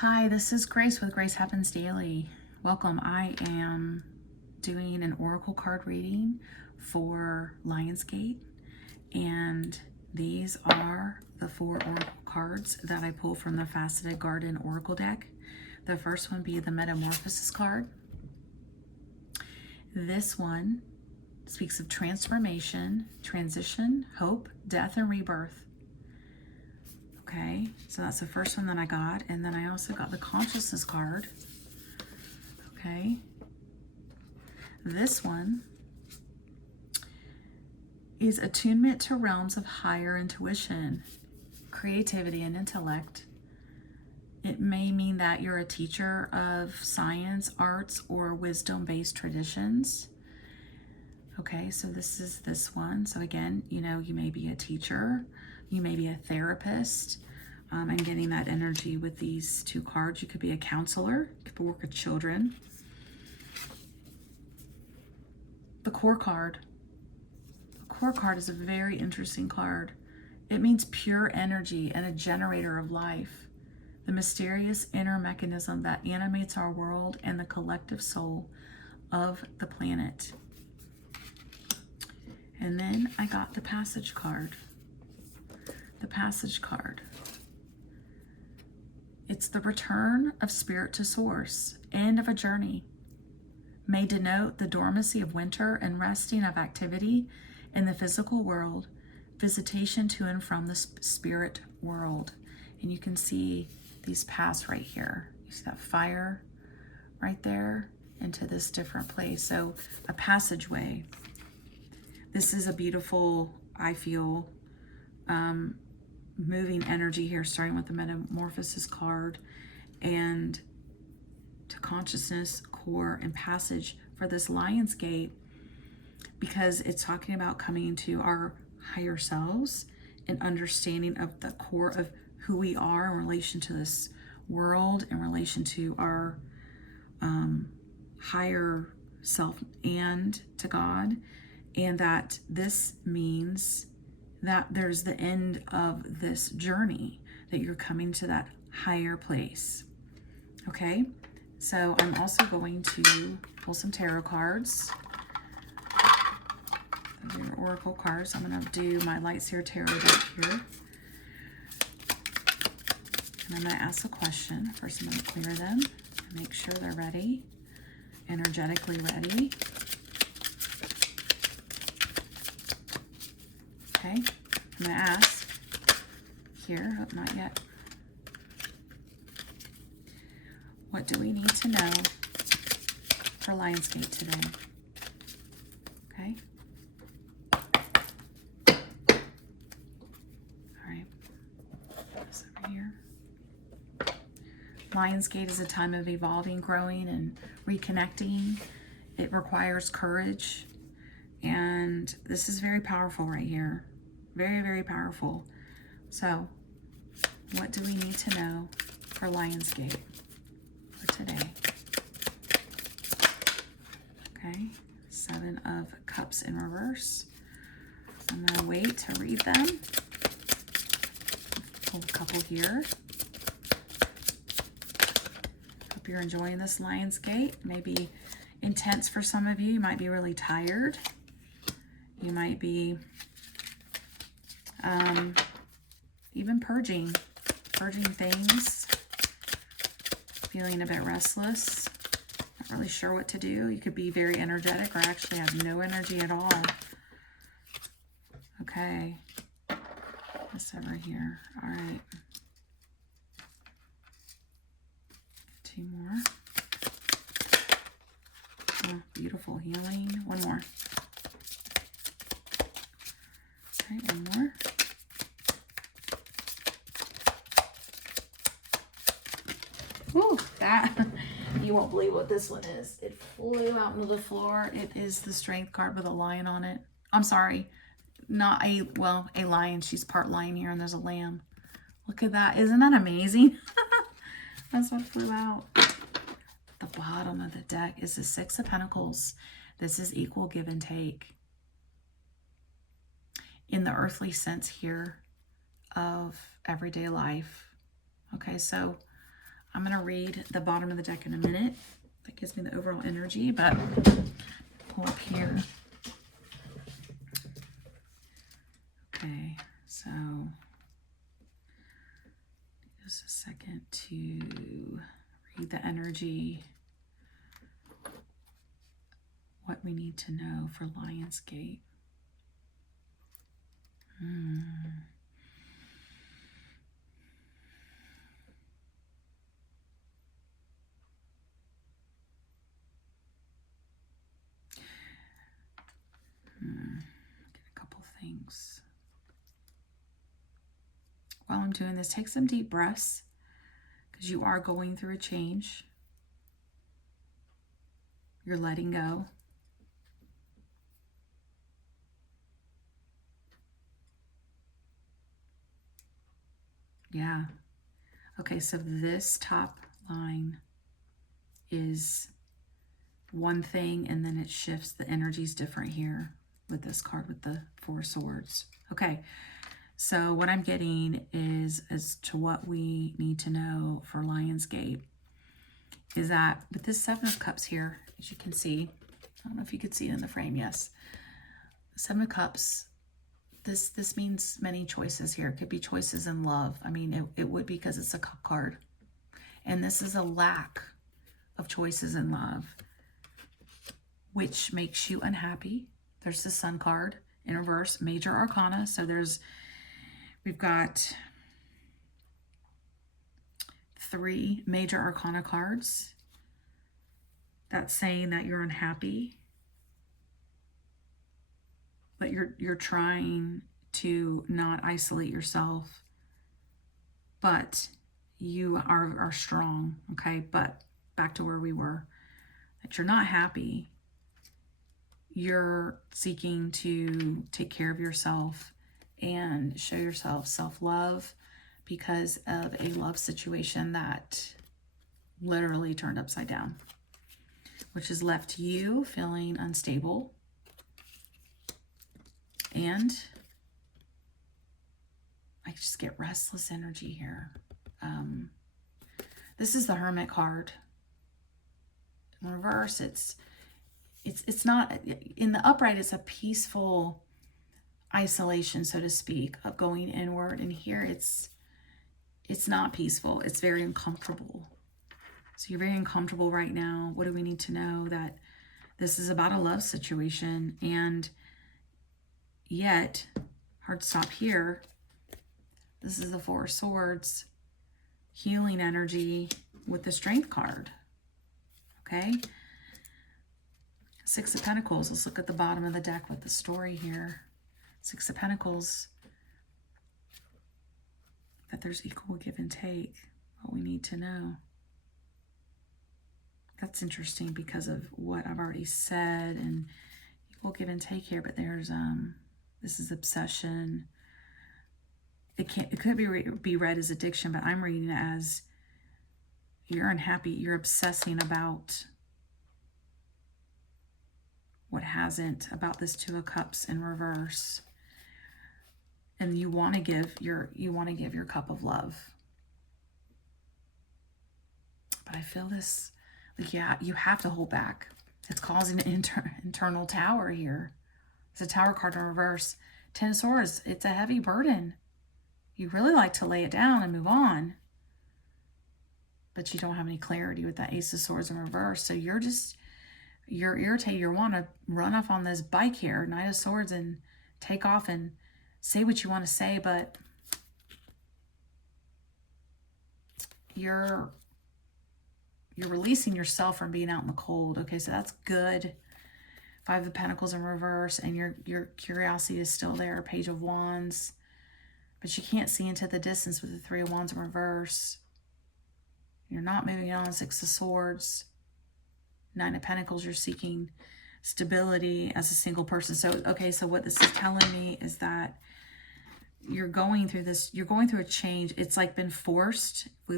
Hi, this is Grace with Grace Happens Daily. Welcome. I am doing an oracle card reading for LionsGate, and these are the 4 oracle cards that I pull from the Faceted Garden Oracle deck. The first one be the Metamorphosis card. This one speaks of transformation, transition, hope, death, and rebirth. Okay, so that's the first one that I got. And then I also got the Consciousness card. Okay. This one is attunement to realms of higher intuition, creativity, and intellect. It may mean that you're a teacher of science, arts, or wisdom-based traditions. Okay, so this is this one. So again, you may be a teacher, you may be a therapist. I'm getting that energy with these 2 cards. You could be a counselor, you could work with children. The core card. The core card is a very interesting card. It means pure energy and a generator of life. The mysterious inner mechanism that animates our world and the collective soul of the planet. And then I got the Passage card. The Passage card. It's the return of spirit to source, end of a journey. May denote the dormancy of winter and resting of activity in the physical world, visitation to and from the spirit world. And you can see these paths right here. You see that fire right there into this different place. So a passageway. This is a beautiful, I feel, moving energy here, starting with the Metamorphosis card and to consciousness, core, and passage for this LionsGate, because it's talking about coming to our higher selves and understanding of the core of who we are in relation to this world, in relation to our higher self and to God, and that this means that there's the end of this journey, that you're coming to that higher place. Okay, so I'm also going to pull some tarot cards. Those are oracle cards. I'm going to do my Light Seer Tarot deck here. And I'm going to ask a question. First, I'm going to clear them and make sure they're ready, energetically ready. Okay, I'm going to ask here, oh, not yet. What do we need to know for LionsGate today? Okay. All right. This over here. LionsGate is a time of evolving, growing, and reconnecting. It requires courage. And this is very powerful right here. Very, very powerful. So, what do we need to know for LionsGate for today? Okay, 7 of Cups in reverse. I'm going to wait to read them. Pull a couple here. Hope you're enjoying this LionsGate. Maybe intense for some of you. You might be really tired. You might be even purging things, feeling a bit restless, not really sure what to do. You could be very energetic or actually have no energy at all. Okay, this over here. All right, 2 more. Oh, beautiful healing. 1 more. Okay, 1 more. Ooh, that, you won't believe what this one is. It flew out into the floor. It is the Strength card with a lion on it. I'm sorry, not a, well, a lion. She's part lion here, and there's a lamb. Look at that. Isn't that amazing? That's what flew out. The bottom of the deck is the 6 of Pentacles. This is equal give and take. In the earthly sense here of everyday life. Okay, so I'm going to read the bottom of the deck in a minute. That gives me the overall energy, but pull up here. Okay, so just a second to read the energy. What we need to know for LionsGate. Get a couple things. While I'm doing this, take some deep breaths because you are going through a change. You're letting go. Yeah. Okay, so this top line is one thing, and then it shifts. The energy's different here with this card with the Four Swords. Okay, so what I'm getting is as to what we need to know for LionsGate is that with this Seven of Cups here, as you can see, I don't know if you could see it in the frame, yes. Seven of Cups, this means many choices here. It could be choices in love. I mean, it would be because it's a cup card. And this is a lack of choices in love, which makes you unhappy. There's the Sun card in reverse, major arcana. So we've got 3 major arcana cards. That's saying that you're unhappy, but you're trying to not isolate yourself, but you are strong, okay? But back to where we were, that you're not happy. You're seeking to take care of yourself and show yourself self-love because of a love situation that literally turned upside down, which has left you feeling unstable. And I just get restless energy here. This is the Hermit card. In reverse, it's not, in the upright, it's a peaceful isolation, so to speak, of going inward. And here it's not peaceful. It's very uncomfortable. So you're very uncomfortable right now. What do we need to know? That this is about a love situation, and yet, hard stop here. This is the Four of Swords, healing energy with the Strength card. Okay. Six of Pentacles. Let's look at the bottom of the deck with the story here. Six of Pentacles. That there's equal give and take. What we need to know. That's interesting because of what I've already said, and equal give and take here. But there's this is obsession. It could be read as addiction, but I'm reading it as you're unhappy. You're obsessing about what hasn't, about this Two of Cups in reverse, and you want to give your cup of love. But I feel this, like, yeah, you have to hold back. It's causing an internal tower here. It's a Tower card in reverse. Ten of Swords. It's a heavy burden. You really like to lay it down and move on, but you don't have any clarity with that Ace of Swords in reverse. So you're irritated. You want to run off on this bike here, Knight of Swords, and take off and say what you want to say, but you're releasing yourself from being out in the cold. Okay, so that's good. Five of Pentacles in reverse, and your curiosity is still there. Page of Wands. But you can't see into the distance with the Three of Wands in reverse. You're not moving on. Six of Swords. Nine of Pentacles, you're seeking stability as a single person. So, okay, so what this is telling me is that you're going through this, you're going through a change. It's like been forced. If we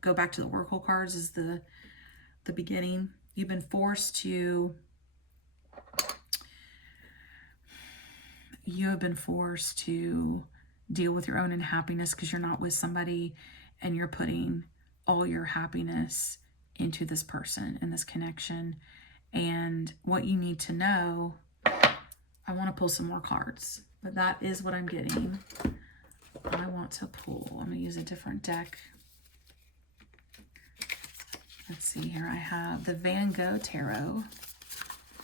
go back to the Oracle cards as the beginning. You've been forced to, deal with your own unhappiness because you're not with somebody, and you're putting all your happiness into this person and this connection. And what you need to know, I want to pull some more cards, but that is what I'm getting. I want to pull, I'm going to use a different deck. Let's see here. I have the Van Gogh Tarot.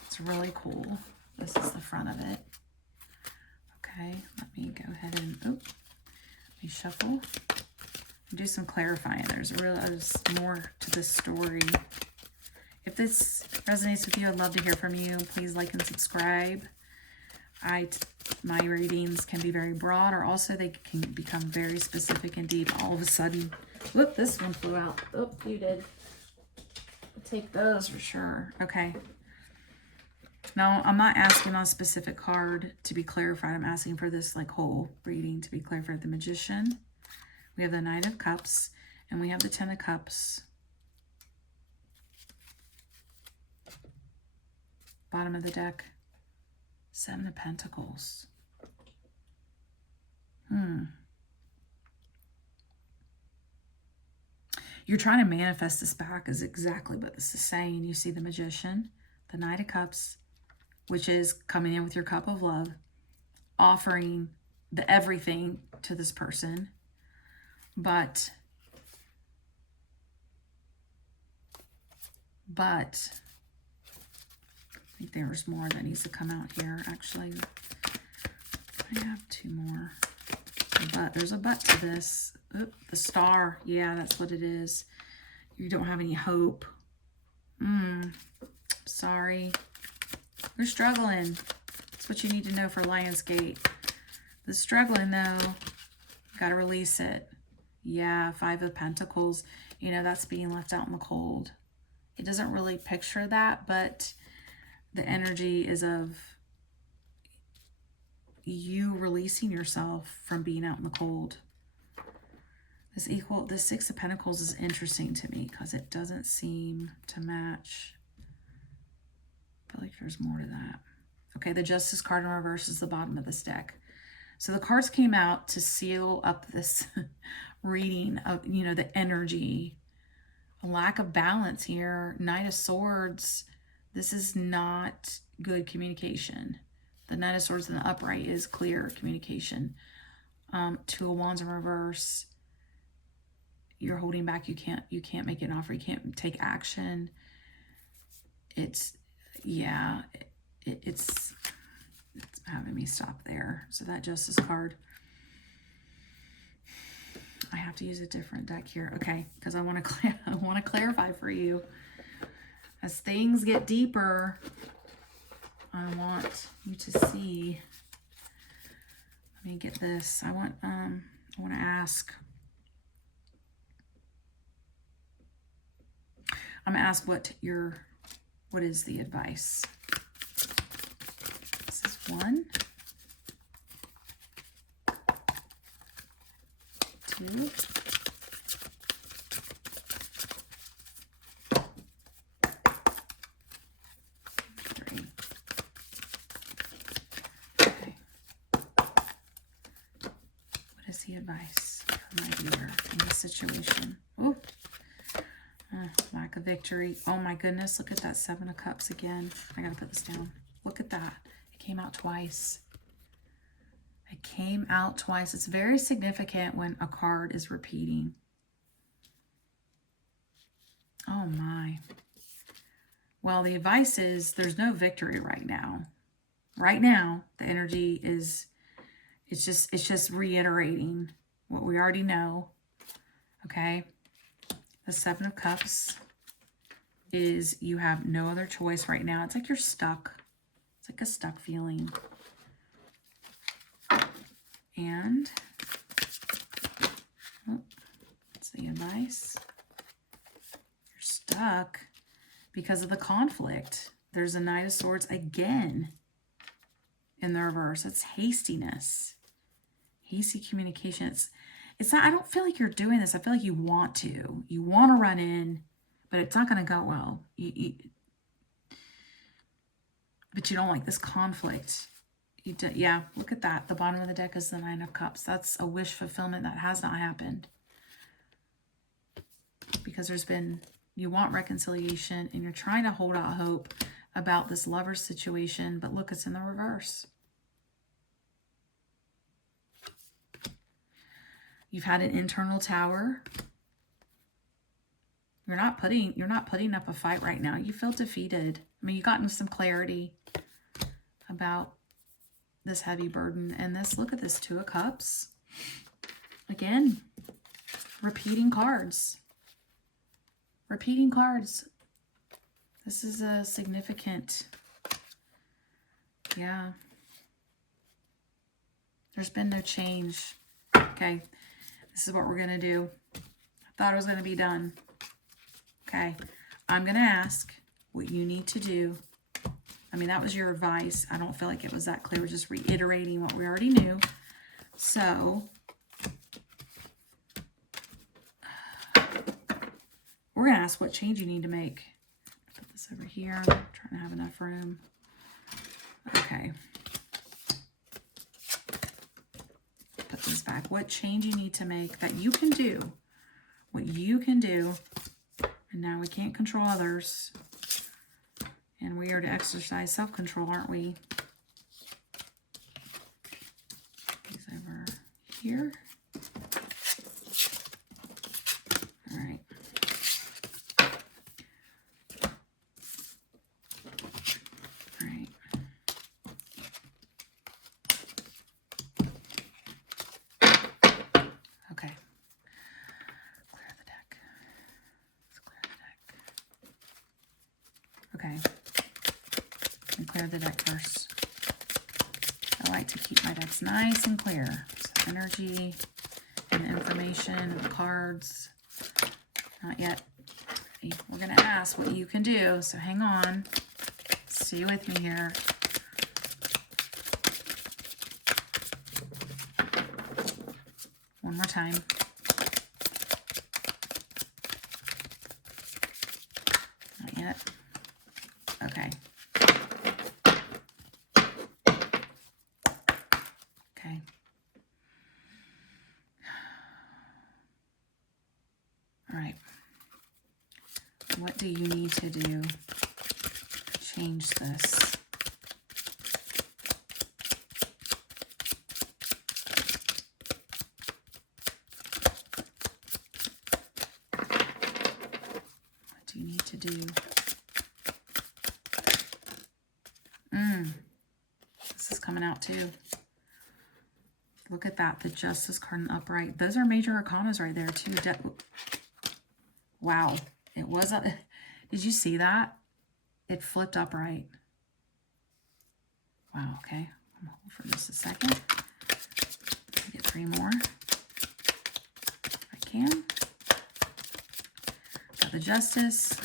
It's really cool. This is the front of it. Okay, let me go ahead and, let me shuffle. Do some clarifying. There's more to this story. If this resonates with you, I'd love to hear from you. Please like and subscribe. My readings can be very broad, or also they can become very specific and deep. All of a sudden, whoop, this one flew out. Oh, you did. I'll take those for sure. Okay. Now, I'm not asking on a specific card to be clarified. I'm asking for this like whole reading to be clarified. The Magician. We have the Nine of Cups, and we have the Ten of Cups. Bottom of the deck, Seven of Pentacles. You're trying to manifest this back is exactly what this is saying. You see the Magician, the Knight of Cups, which is coming in with your cup of love, offering the everything to this person. But I think there's more that needs to come out here. Actually, I have two more. But there's a but to this. Oop, the Star. Yeah, that's what it is. You don't have any hope. Sorry. You're struggling. That's what you need to know for LionsGate. The struggling, though, you got to release it. Yeah, Five of Pentacles. You know, that's being left out in the cold. It doesn't really picture that, but the energy is of you releasing yourself from being out in the cold. This Six of Pentacles is interesting to me because it doesn't seem to match. I feel like there's more to that. Okay, the Justice card in reverse is the bottom of this deck. So the cards came out to seal up this reading of, you know, the energy. A lack of balance here. Knight of Swords. This is not good communication. The Knight of Swords in the upright is clear communication. Two of Wands in reverse. You're holding back. You can't make an offer. You can't take action. It's having me stop there. So that Justice card. I have to use a different deck here. Okay, because I want to clarify for you. As things get deeper, I want you to see. Let me get this. I want to ask. I'm going to ask what is the advice? This is 1, 2, 3. Okay. What is the advice for my reader in this situation? Oh, lack of victory. Oh my goodness, look at that Seven of Cups again. I gotta put this down. Look at that. It came out twice. It came out twice. It's very significant when a card is repeating. Oh my. Well, the advice is there's no victory right now. Right now, the energy is, it's just reiterating what we already know. Okay. The Seven of Cups is you have no other choice right now. It's like you're stuck. It's like a stuck feeling. And that's the advice. You're stuck because of the conflict. There's a Knight of Swords again in the reverse. It's hastiness. Hasty communication. It's not, I don't feel like you're doing this. I feel like you want to. You want to run in, but it's not going to go well. But you don't like this conflict. Yeah, look at that. The bottom of the deck is the Nine of Cups. That's a wish fulfillment that has not happened. because you want reconciliation and you're trying to hold out hope about this lover situation, but look, it's in the reverse. You've had an internal tower. You're not putting up a fight right now. You feel defeated. I mean, you've gotten some clarity about this heavy burden. And look at this 2 of Cups. Again, repeating cards. Repeating cards. This is a significant, yeah. There's been no change. Okay, this is what we're going to do. I thought it was going to be done. Okay, I'm going to ask what you need to do. I mean, that was your advice. I don't feel like it was that clear. We're just reiterating what we already knew. So, we're going to ask what change you need to make. Put this over here. I'm trying to have enough room. Okay. Put this back. What change you need to make that you can do. What you can do. And now we can't control others. And we are to exercise self-control, aren't we? These over here. All right. All right. Okay. Clear the deck. Let's clear the deck. Okay. Clear the deck first. I like to keep my decks nice and clear. So energy and information and the cards. Not yet. We're going to ask what you can do. So hang on. Stay with me here. One more time. Not yet. Okay. Okay. All right. What do you need to do to change this? What do you need to do? This is coming out too. Look at that, the Justice card and upright. Those are major arcanas right there too. Wow, it wasn't. Did you see that? It flipped upright. Wow, okay. I'm gonna hold for just a second. Get 3 more. If I can. Got the Justice.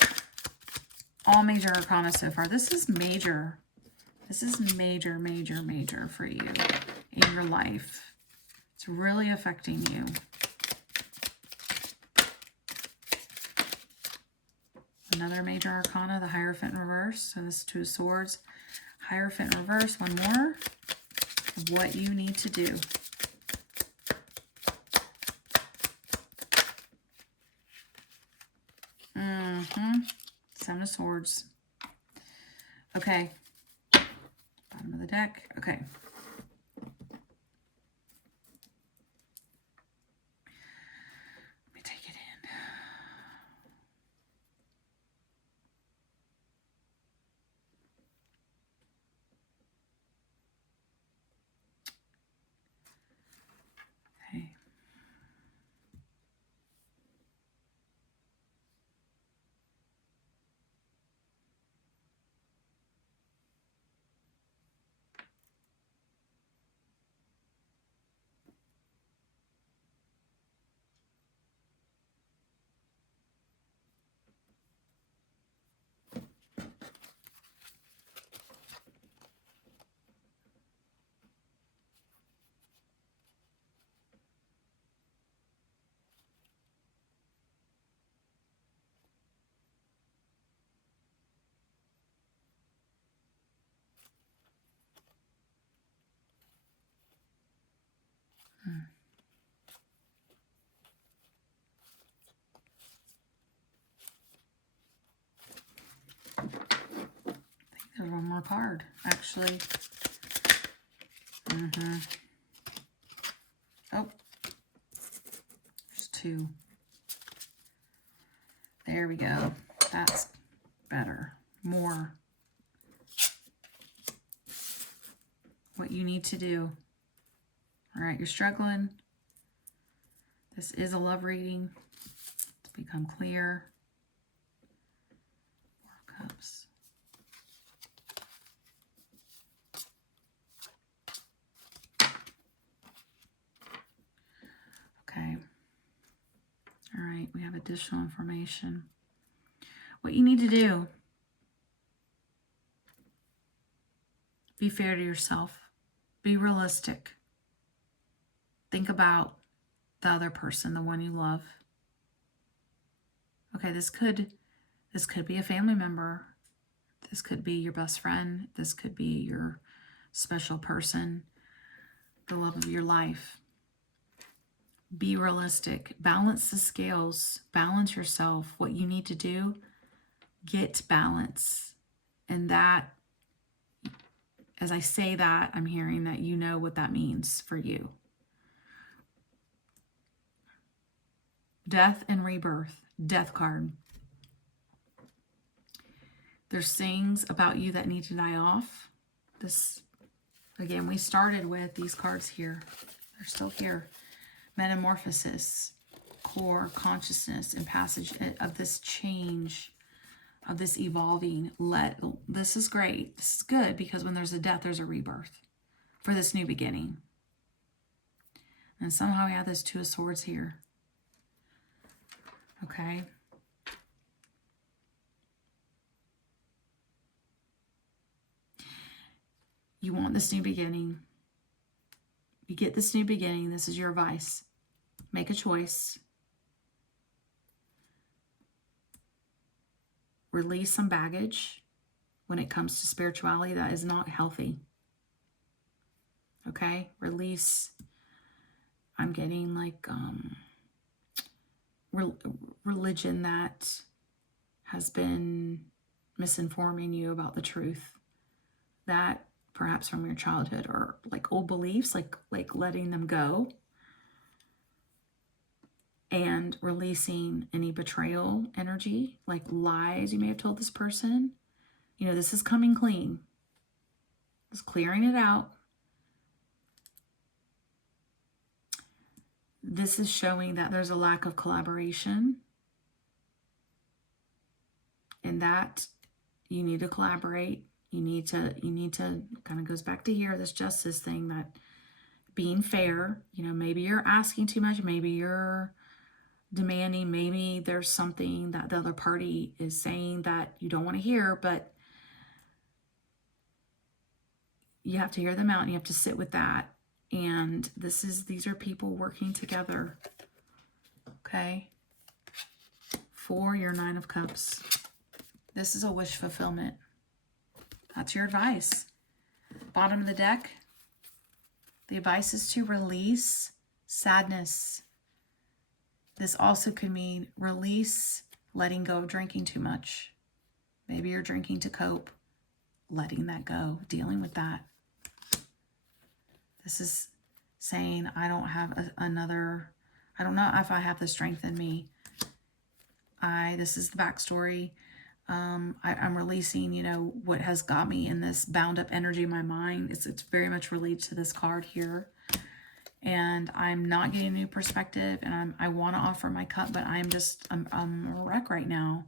All major arcana so far. This is major. This is major, major, major for you in your life. It's really affecting you. Another major arcana, the Hierophant in reverse. So this is 2 of Swords. Hierophant in reverse. One more. What you need to do. Seven of Swords. Okay. Bottom of the deck. Okay. Let me take it in. Okay. There's one more card, actually. Oh, there's two. There we go. That's better. More. What you need to do. All right, you're struggling. This is a love reading. It's become clear. Four of Cups. Okay. All right, we have additional information. What you need to do, be fair to yourself. Be realistic. Think about the other person, the one you love. Okay, this could be a family member. This could be your best friend. This could be your special person, the love of your life. Be realistic. Balance the scales. Balance yourself. What you need to do, get balance. And that, as I say that, I'm hearing that you know what that means for you. Death and rebirth. Death card. There's things about you that need to die off. This, again, we started with these cards here. They're still here. Metamorphosis, core consciousness, and passage of this change, of this evolving. This is great. This is good, because when there's a death, there's a rebirth for this new beginning. And somehow we have this Two of Swords here. Okay. You want this new beginning. You get this new beginning. This is your advice. Make a choice. Release some baggage when it comes to spirituality that is not healthy. Okay? Release. I'm getting like religion that has been misinforming you about the truth. That perhaps from your childhood, or like old beliefs, like letting them go. And releasing any betrayal energy, like lies you may have told this person. You know, this is coming clean. Just clearing it out. This is showing that there's a lack of collaboration. And that you need to collaborate. You need to, kind of goes back to here, this justice thing, that being fair, you know, maybe you're asking too much, maybe you're demanding, maybe there's something that the other party is saying that you don't want to hear, but you have to hear them out and you have to sit with that. And these are people working together. Okay. For your Nine of Cups. This is a wish fulfillment. That's your advice. Bottom of the deck. The advice is to release sadness. This also could mean release, letting go of drinking too much. Maybe you're drinking to cope. Letting that go. Dealing with that. This is saying, I don't have I don't know if I have the strength in me. This is the backstory. I'm releasing, you know, what has got me in this bound up energy in my mind. It's very much related to this card here. And I'm not getting a new perspective, and I want to offer my cup, but I'm a wreck right now.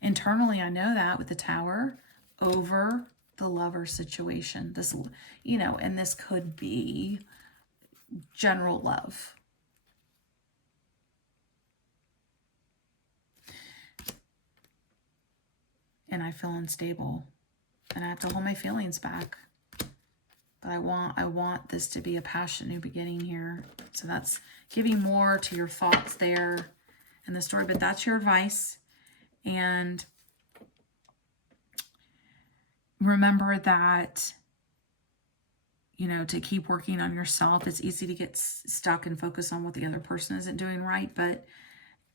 Internally, I know that with the Tower over the lover situation. This, you know, and this could be general love. And I feel unstable, and I have to hold my feelings back. But I want this to be a passionate new beginning here. So that's giving more to your thoughts there in the story, but that's your advice. And remember that, you know, to keep working on yourself. It's easy to get stuck and focus on what the other person isn't doing right, but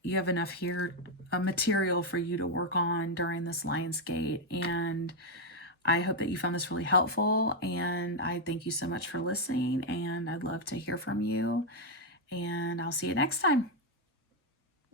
you have enough here, material for you to work on during this LionsGate. And I hope that you found this really helpful, and I thank you so much for listening, and I'd love to hear from you, and I'll see you next time.